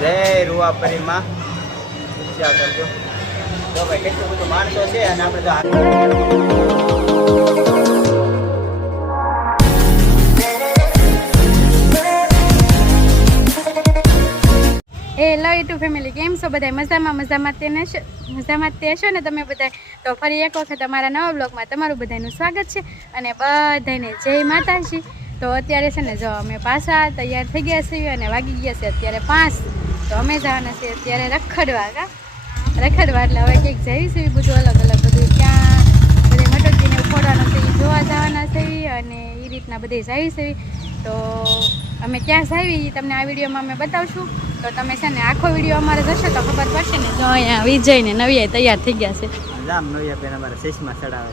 જય રૂવાપરીમાં. ઉચ્ચાર કરજો તો ભાઈ, કેટલું બધું માણસો છે અને આપણે તો હેલો યુટ્યુબ ફેમિલી કેમ છો બધા મજામાં મજામાં તે નશો મજામાં તે હશો ને તમે બધા તો ફરી એક વખત અમારા નવા બ્લોગમાં તમારું બધાનું સ્વાગત છે અને બધાને જય માતાજી. તો અત્યારે છે ને જો અમે પાછા તૈયાર થઈ ગયા છીએ અને વાગી ગયા છે અત્યારે પાંચ તો અમે જવાના છીએ અત્યારે રખડવા કા? રખડવા એટલે હવે કંઈક જઈશું એ બધું અલગ અલગ બધું ક્યાં બધે મટકજીને ફોડવાનું છે એ જોવા જવાના છે અને એ રીતના બધે જઈશું તો અમે ક્યાં જાવી તમને આ વિડીયોમાં અમે બતાવશું. તો તમે છે ને આખો વીડિયો અમારે જશે તો ખબર પડશે ને જો અહીંયા વિજય ને નવિયા તૈયાર થઈ ગયા છે. જામ નોયા બેન અમારે શેષમાં ચડાવે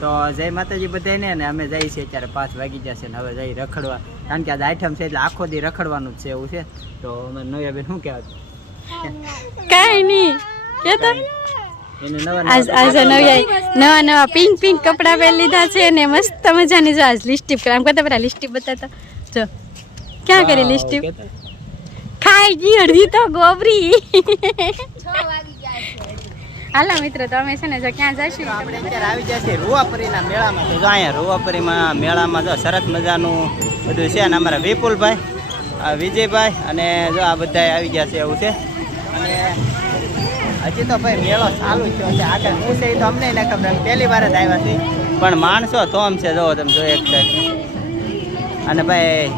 તો જય માતાજી બધાને અમે જઈએ છીએ અત્યારે પાંચ વાગી જશે ને હવે જઈ રખડવા. કારણ કે આજે આઈટમ છે એટલે આખો દી રખડવાનું જ છે એવું છે. તો અમે નવ્યા બેન શું કહેવાય કાંઈ નહીં. કેતા? નવા નવા નવા પિંક પિંક કપડા પહેરી લીધા છે ને મસ્ત મજાની જો આજ લિસ્ટિપ આમ કરતા પેલા લિસ્ટિપ બતાતા જો. ક્યાં કરી લિસ્ટિપ ખાઈ ગઈ અડધી તો ગોબરી. હાલો મિત્રો, તમે છે ને જો ક્યાં જશું? આપણે અત્યારે આવી છે રૂવાપરીના મેળામાં. તો જો અહીંયા રૂવાપરીમાં મેળામાં જો સરસ મજાનું બધું છે અને અમારા વિપુલભાઈ વિજયભાઈ અને જો આ બધા આવી ગયા છે એવું છે. અને હજી તો ભાઈ મેળો ચાલુ જ થયો છે. આગળ હું છે એ તો અમને ના ખબર પહેલી વાર જ આવ્યા છીએ. પણ માણસો તો આમ છે, જો તમે જો એક અને ભાઈ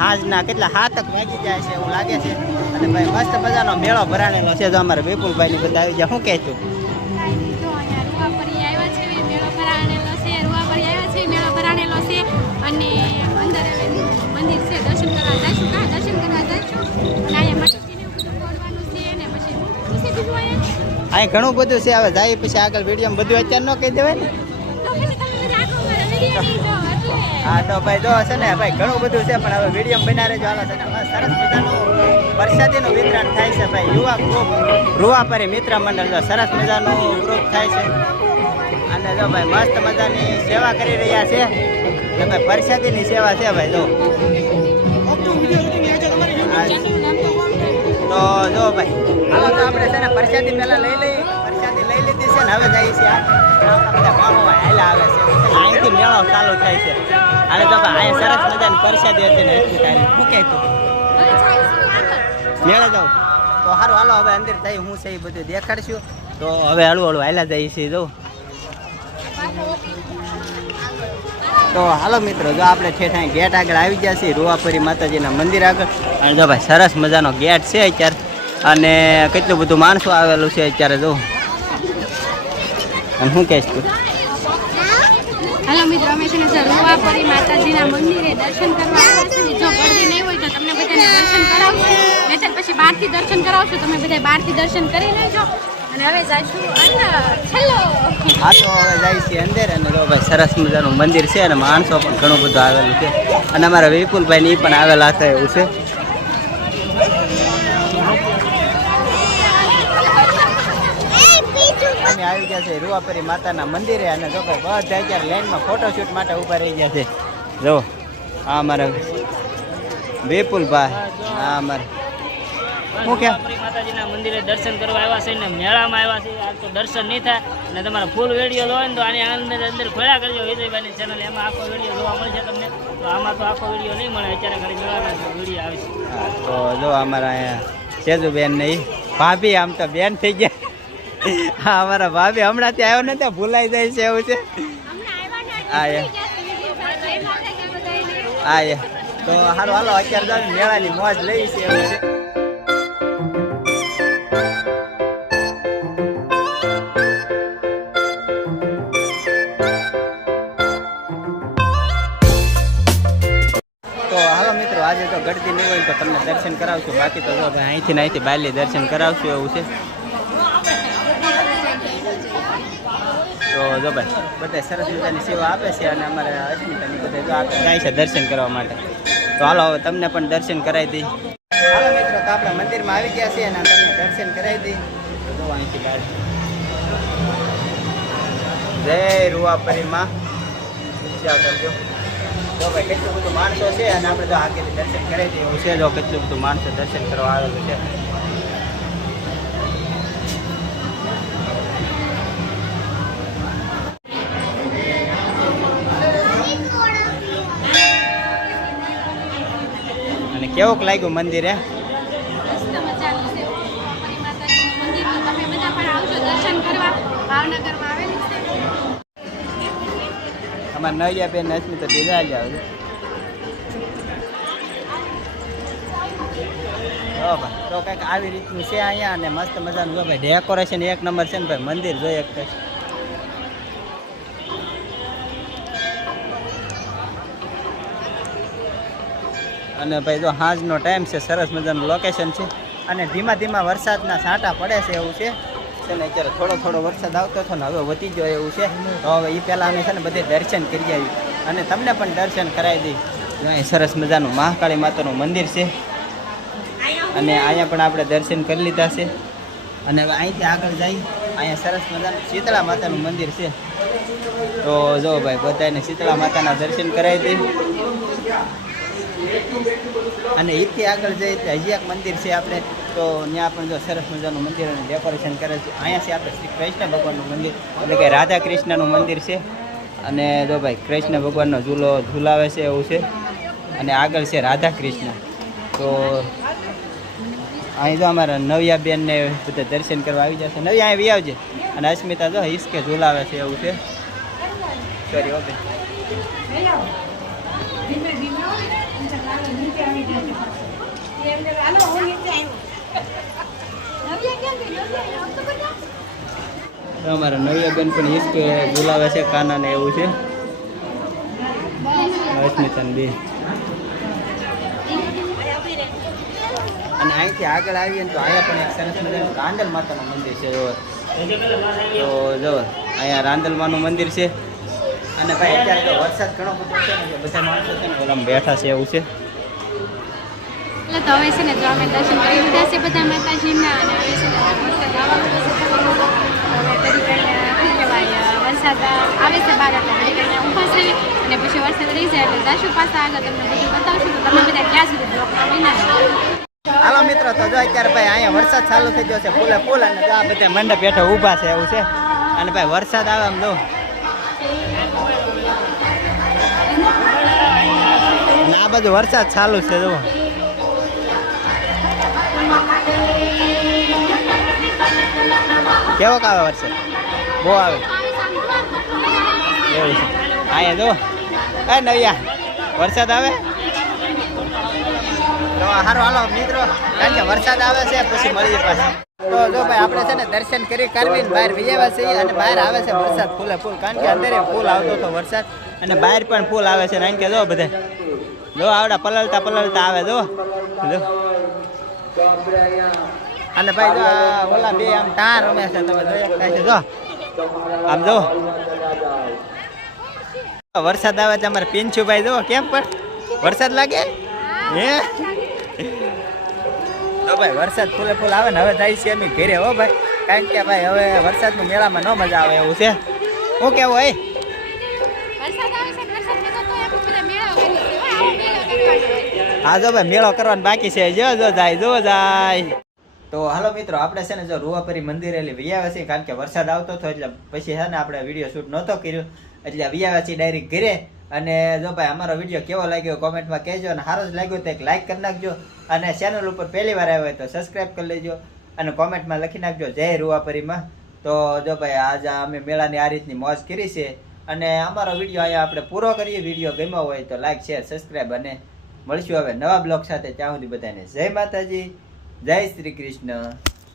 આજના કેટલા હાથક વાગી જાય છે એવું લાગે છે. અને ભાઈ મસ્ત મજાનો મેળો ભરાણેલો છે જો અમારા વિપુલભાઈ ની બધા આવી જાય શું આવ્યા છે અહીં ઘણું બધું છે. હવે જાય પછી આગળ વીડિયો બધું અત્યારે ન કહી દેવાય ને. હા તો ભાઈ જો છે ને, ભાઈ ઘણું બધું છે, પણ હવે વીડિયો બના રહેજો. હાલો છે ને સરસ મજાનું વરસાદીનું વિતરણ થાય છે ભાઈ. યુવા ગ્રુપ, રૂવાપરી મિત્ર મંડળ સરસ મજાનું ગ્રુપ થાય છે. અને જો ભાઈ મસ્ત મજાની સેવા કરી રહ્યા છે. ને ભાઈ પરસાદીની સેવા છે ભાઈ, જો. તો જો ભાઈ, હાલો તો આપણે છે ને પરસાદી પહેલા લઈ લઈ પરસાદી લઈ લીધી છે ને, હવે જઈએ છીએ. બધા હાલા આવે છે. અહીંથી મેળો ચાલુ થાય છે. અને ભાઈ અહીંયા સરસ મજાની પ્રસાદી હતી ને એટલી તારી. જઈશું આગળ મેળે જાઉં. તો સારું હાલો, હવે અંદર જઈ, હું તો તો મિત્રો, જો આપણે ઠેઠ ગેટ આગળ આવી ગયા છીએ, રૂવાપુરી માતાજીના મંદિર આગળ. અને જો ભાઈ, સરસ મજાનો ગેટ છે અત્યારે. અને કેટલું બધું માણસો આવેલું છે અત્યારે, જો. અને શું કહેશ તું? હાલો મિત્રો અમે છે રૂવાપરી માતાજીના મંદિરે દર્શન કરવા આવ્યા છીએ જો ગરદી નહીં હોય તો તમને બધાને દર્શન કરાવશું. નહીંતર પછી બહારથી દર્શન કરાવશું. તમે બધા બહારથી દર્શન કરી લેજો. અને હવે જઈશું અંદર છેલ્લો. હા, તો હવે જાય છે અંદર. અને જો ભાઈ સરસ મજાનું મંદિર છે અને માણસો પણ ઘણું બધું આવેલું છે. અને અમારા વિપુલભાઈ ની પણ આવેલા હતા છે. આવી ગયા છે રૂવાપરી માતાના મંદિરે અને જો બધા અત્યારે લાઈનમાં ફોટોશૂટ માટે ઊભા રહી ગયા છે. જો આ અમારા વિપુલભાઈ હા અમારા કે માતાજીના મંદિરે દર્શન કરવા આવ્યા છે ને મેળામાં આવ્યા છે. આ તો દર્શન નહીં થાય અને તમારા ફૂલ વીડિયો જોવો ને તો આની અંદર અંદર ખોયા કરજો વિજયભાઈની ચેનલ એમાં આખો વીડિયો જોવા મળશે તમને. તો આમાં તો આખો વીડિયો નહીં મળે. અત્યારે ખાલી મેળાના વીડિયો આવે છે. તો જો અમારા અહીંયા સેજુબેન ને ઈ. ભાભી આમ તો બેન થઈ ગયા. હા, અમારા ભાભી હમણાં ત્યાં આવ્યો ને ત્યાં ભૂલાઈ જાય છે એવું છે. હા, એ. તો હાલો હાલો, અત્યારે મેળાની મોજ લઈ છે એવું છે. આજે તો ગળતી નહીં હોય તો તમને દર્શન કરાવશું. બાકી તો અહીંથી અહીંથી બાલી દર્શન કરાવશું એવું છે. જો ભાઈ બધા સરસ મજાની સેવા આપે છે અને અમારે અસ્મિતાની બધે જો આપણે જાય છે દર્શન કરવા માટે. તો હાલો, હવે તમને પણ દર્શન કરાવી દઈ. હાલો મિત્રો, તો આપણે મંદિરમાં આવી ગયા છીએ અને તમને દર્શન કરાવી દઈ. જો અહીંથી બહાર. જય રૂવાપરીમાં. પરિમા કરજો જો ભાઈ, કેટલું બધું માણસો છે અને આપણે તો આગળ દર્શન કરાવી દઈએ. એવું છે જો કેટલું બધું માણસો દર્શન કરવા આવેલું છે. કરવા. ભાવનગરમાં આવેલું છે. અમારા નૈયા બેન તો બીજા જ આવે. ભાઈ તો કંઈક આવી રીતનું છે અહીંયા અને મસ્ત મજાનું જો ભાઈ. ડેકોરેશન એક નંબર છે ને ભાઈ મંદિર જોઈ એક અને ભાઈ જો સાંજનો ટાઈમ છે, સરસ મજાનું લોકેશન છે. અને ધીમા ધીમા વરસાદના છાંટા પડે છે એવું છે. છે ને અત્યારે થોડો થોડો વરસાદ આવતો હતો ને હવે વધી ગયો એવું છે. તો હવે એ પહેલાં અમે છે ને બધે દર્શન કરી આવી અને તમને પણ દર્શન કરાવી દઈ. અહીં સરસ મજાનું મહાકાળી માતાનું મંદિર છે. અને અહીંયા પણ આપણે દર્શન કરી લીધા છે. અને હવે અહીંથી આગળ જઈ અહીંયા સરસ મજાનું શીતળા માતાનું મંદિર છે. તો જો ભાઈ બધાને શીતળા માતાના દર્શન કરાવી દઈ. અને એથી આગળ જઈએ તો હજી એક મંદિર છે આપણે, તો ત્યાં પણ જો સરસ મજાનું મંદિર અને ડેકોરેશન કરે છે. અહીંયા છે આપણે શ્રી કૃષ્ણ ભગવાનનું મંદિર, એટલે કે રાધા કૃષ્ણનું મંદિર છે. અને જો ભાઈ, કૃષ્ણ ભગવાનનો ઝૂલો ઝૂલાવે છે એવું છે. અને આગળ છે રાધા કૃષ્ણ. તો અહીં જો અમારા નવ્યા બેનને બધા દર્શન કરવા આવી જશે. નવ્યા અહીં આવજે. અને અસ્મિતા જો હિસકે ઝૂલાવે છે એવું છે. સોરી ઓકે તો અમારા નવ્યા બેન પણ ઈસ્ક બોલાવે છે કાનાને એવું છે. અસ્મિતાને બે. અને અહીંથી આગળ આવીએ ને તો અહીંયા પણ એક સરસ મજાનું રાંદલ માતાનું મંદિર છે તો જો, અહીંયા રાંદલમાનું મંદિર છે. અને ભાઈ, અત્યારે વરસાદ ઘણો બધો છે ને બધા માણસો છે ને બેઠા છે એવું છે. એટલે તો હવે છે ને જો અમે દર્શન કરી લીધા છે બધા માતાજીના અને હવે છે ને વરસાદ આવવાનો હવે શું કહેવાય વરસાદ આવે છે બાર એટલે ઊભા છે અને પછી વરસાદ રહી જાય એટલે દાશુ પાછા આગળ તમને બધું બતાવશું તો તમે બધા ક્યાં સુધી બ્લોકમાં વિના હાલો મિત્રો, તો જો અત્યારે ભાઈ અહીંયા વરસાદ ચાલુ થઈ ગયો છે, ફૂલે ફૂલ અને આ બધા મંડપ બેઠા ઊભા છે એવું છે. અને ભાઈ વરસાદ આવે આમ જો આ બાજુ વરસાદ ચાલુ છે જો કેવો આવે વરસાદ બહુ આવે. એવું છે. અહીંયા જો એ નૈયા વરસાદ આવે? તો હારો, હાલો, મિત્રો. કારણ કે વરસાદ આવે છે, પછી મળી પાછા. તો જો ભાઈ, આપણે છે ને દર્શન કરી, કરવીને બહાર વિયેવા છીએ અને બહાર આવે છે વરસાદ ફૂલે ફૂલ. કારણ કે અંદર ફૂલ આવતો હતો વરસાદ અને બહાર પણ ફૂલ આવે છે. કારણ કે જો બધે, જો આવડા પલળતા પલળતા આવે, જો. જો. અને ભાઈ જો ઓલા બે આમ ટાર રમે છે તમે જોઈ શકતા છે. જો આમ જો. વરસાદ આવે છે અમારે પિંચુભાઈ જો કેમ પણ? વરસાદ લાગે? હે? તો ભાઈ વરસાદ ફૂલે ફૂલ આવે ને હવે જાય છે અમે ઘેરે હો ભાઈ. કારણ કે ભાઈ હવે વરસાદનું મેળામાં ન મજા આવે એવું છે. હું કેવું હોય. હા જો ભાઈ મેળો કરવાનો બાકી છે. જો જો જાય જો જાય. તો હાલો મિત્રો, આપણે છે ને જો રૂવાપરી મંદિરે એટલે વિયાવે છે કારણ કે વરસાદ આવતો હતો એટલે પછી છે ને આપણે વીડિયો શૂટ નહોતો કર્યો. એટલે વિયાવે છે ડાયરેક્ટ ઘરે. અને જો ભાઈ અમારો વીડિયો કેવો લાગ્યો કોમેન્ટમાં કહેજો અને સારો જ લાગ્યો તો એક લાઇક કરી નાખજો. અને ચેનલ ઉપર પહેલી વાર આવ્યો હોય તો સબસ્ક્રાઈબ કરી લેજો અને કોમેન્ટમાં લખી નાખજો જય રૂવાપરીમાં. તો જો ભાઈ આજે અમે મેળાની આ રીતની મોજ કરી છે. અને અમારો વીડિયો અહીંયા આપણે પૂરો કરીએ. વીડિયો ગમ્યો હોય તો લાઇક શેર સબસ્ક્રાઈબ અને મળશું હવે નવા બ્લોગ સાથે. ત્યાં સુધી બધાને જય માતાજી. જય શ્રી કૃષ્ણ.